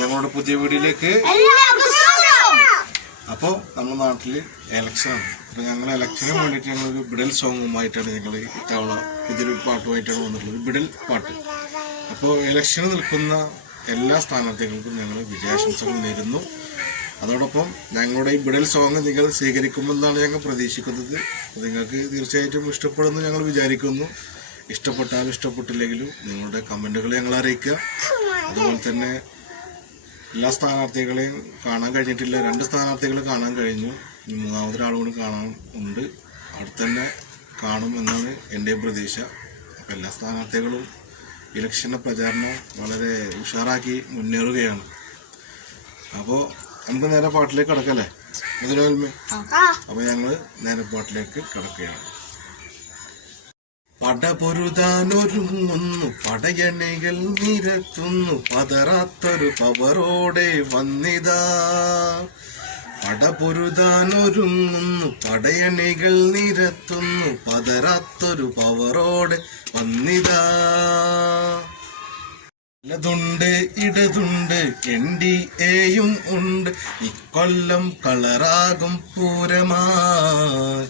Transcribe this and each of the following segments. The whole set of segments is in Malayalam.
ഞങ്ങളുടെ പുതിയ വീഡിയോയിലേക്ക് അപ്പോൾ നമ്മുടെ നാട്ടിൽ ഇലക്ഷനാണ്. അപ്പോൾ ഞങ്ങൾ ഇലക്ഷന് വേണ്ടിയിട്ട് ഞങ്ങളൊരു ബിഡൽ സോങ്ങുമായിട്ടാണ് ഞങ്ങൾ ഇത്തവണ പുതിയൊരു പാട്ടുമായിട്ടാണ് വന്നിട്ടുള്ളത്, ബിഡൽ പാട്ട്. അപ്പോൾ ഇലക്ഷന് നിൽക്കുന്ന എല്ലാ സ്ഥാനാർത്ഥികൾക്കും ഞങ്ങൾ വിജയാശംസകൾ നേരുന്നു. അതോടൊപ്പം ഞങ്ങളുടെ ഈ ബിഡൽ സോങ് നിങ്ങൾ സ്വീകരിക്കുമെന്നാണ് ഞങ്ങൾ പ്രതീക്ഷിക്കുന്നത്. നിങ്ങൾക്ക് തീർച്ചയായിട്ടും ഇഷ്ടപ്പെടുമെന്ന് ഞങ്ങൾ വിചാരിക്കുന്നു. ഇഷ്ടപ്പെട്ടാലും ഇഷ്ടപ്പെട്ടില്ലെങ്കിലും നിങ്ങളുടെ കമൻറ്റുകൾ ഞങ്ങൾ അറിയിക്കുക. അതുപോലെ തന്നെ എല്ലാ സ്ഥാനാർത്ഥികളെയും കാണാൻ കഴിഞ്ഞിട്ടില്ല, 2 സ്ഥാനാർത്ഥികളെ കാണാൻ കഴിഞ്ഞു, മൂന്നാമതൊരാൾ കൂടി കാണാൻ ഉണ്ട്. അവിടെ തന്നെ കാണും എന്നാണ് എൻ്റെ പ്രതീക്ഷ. അപ്പോൾ എല്ലാ സ്ഥാനാർത്ഥികളും ഇലക്ഷൻ്റെ പ്രചാരണം വളരെ ഉഷാറാക്കി മുന്നേറുകയാണ്. അപ്പോൾ നമുക്ക് നേരെ പാട്ടിലേക്ക് കിടക്കല്ലേ മുതലാൽമേ? അപ്പോൾ ഞങ്ങൾ നേരെ പാട്ടിലേക്ക് കിടക്കുകയാണ്. പടപൊരുതാനൊരുങ്ങുന്നു, പടയണികൾ നിരത്തുന്നു, പതറാത്തൊരു പവറോടെ വന്നിതാ. പടപൊരുതാനൊരുങ്ങുന്നു, പടയണികൾ നിരത്തുന്നു, പതറാത്തൊരു പവറോടെ വന്നിതാ. വലതുണ്ട് ഇടതുണ്ട് NDAയും ഉണ്ട്, ഇക്കൊല്ലം കളറാകും പൂരമായി,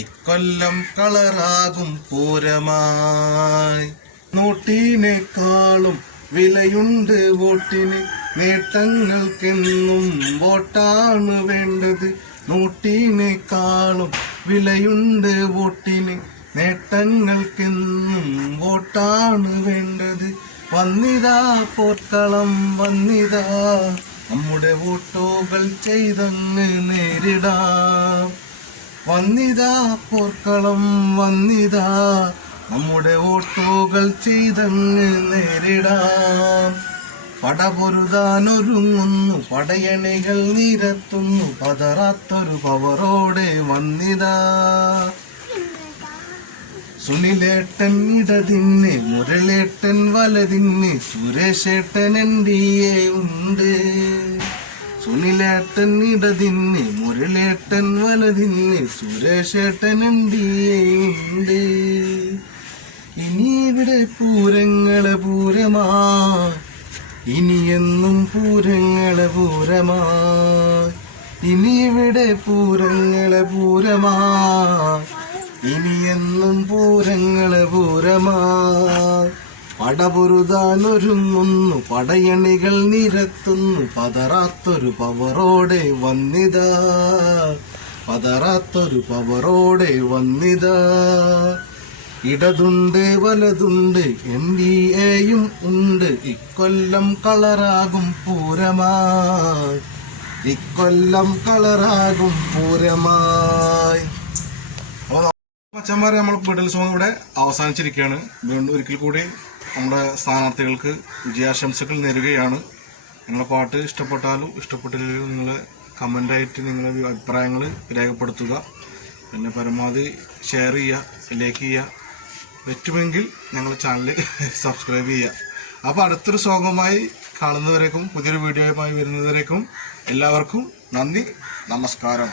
ഇക്കൊല്ലം കളറാകും പൂരമായി. നോട്ടിനേക്കാളും വിലയുണ്ട് വോട്ടിന്, നേട്ടങ്ങൾക്കെന്നും വോട്ടാണ് വേണ്ടത്. നോട്ടിനേക്കാളും വിലയുണ്ട് വോട്ടിന്, നേട്ടങ്ങൾക്കെന്നും വോട്ടാണ് വേണ്ടത്. വന്നിതാ പോർക്കളം വന്നിതാ, നമ്മുടെ വോട്ടുകൾ ചെയ്തങ്ങ് നേരിടാം. വന്നിതാ പോർക്കളം വന്നിതാ, നമ്മുടെ വോട്ടുകൾ ചെയ്തങ്ങ് നേരിടാം. പടപൊരുതാനൊരുങ്ങുന്നു, പടയണികൾ നിരത്തുന്നു, പതറാത്തൊരു പവറോടെ വന്നിതാ. സുനിലേട്ടൻ ഇടതിന്, മുരളേട്ടൻ വലതിന്, സുരേഷേട്ടൻ NDA ഉണ്ട്. സുനിലേട്ടൻ ഇടതിന്, മുരളേട്ടൻ വലതിന്, സുരേഷേട്ടൻ NDA ഉണ്ട്. ഇനി ഇവിടെ പൂരങ്ങളെ പൂരമായി, ഇനിയെന്നും പൂരങ്ങളെ പൂരമായി. ഇനി ഇവിടെ പൂരങ്ങളെ പൂരമായി, ഇനിയെന്നും പൂരങ്ങളെ പൂരമായി. പടപൊരുതാനൊരുങ്ങുന്നു, പടയണികൾ നിരത്തുന്നു, പതറാത്തൊരു പവറോടെ വന്നിതാ, പതറാത്തൊരു പവറോടെ വന്നിതാ. ഇടതുണ്ട് വലതുണ്ട് NDAയും ഉണ്ട്, ഇക്കൊല്ലം കളറാകും പൂരമായി, ഇക്കൊല്ലം കളറാകും പൂരമായി. മച്ചന്മാരെ, നമ്മൾ ബിഡൽ സോങ് ഇവിടെ അവസാനിച്ചിരിക്കുകയാണ്. വീണ്ടും ഒരിക്കൽ കൂടി നമ്മുടെ സ്ഥാനാർത്ഥികൾക്ക് വിജയാശംസകൾ നേരുകയാണ്. നിങ്ങളുടെ പാട്ട് ഇഷ്ടപ്പെട്ടാലും ഇഷ്ടപ്പെട്ടില്ലെങ്കിലും നിങ്ങൾ കമൻ്റായിട്ട് നിങ്ങളുടെ അഭിപ്രായങ്ങൾ രേഖപ്പെടുത്തുക. പിന്നെ പരമാവധി ഷെയർ ചെയ്യുക, ലൈക്ക് ചെയ്യുക, പറ്റുമെങ്കിൽ ഞങ്ങളുടെ ചാനൽ സബ്സ്ക്രൈബ് ചെയ്യുക. അപ്പോൾ അടുത്തൊരു സോങ്ങുമായി കാണുന്നവരേക്കും, പുതിയൊരു വീഡിയോയുമായി വരുന്നവരേക്കും എല്ലാവർക്കും നന്ദി, നമസ്കാരം.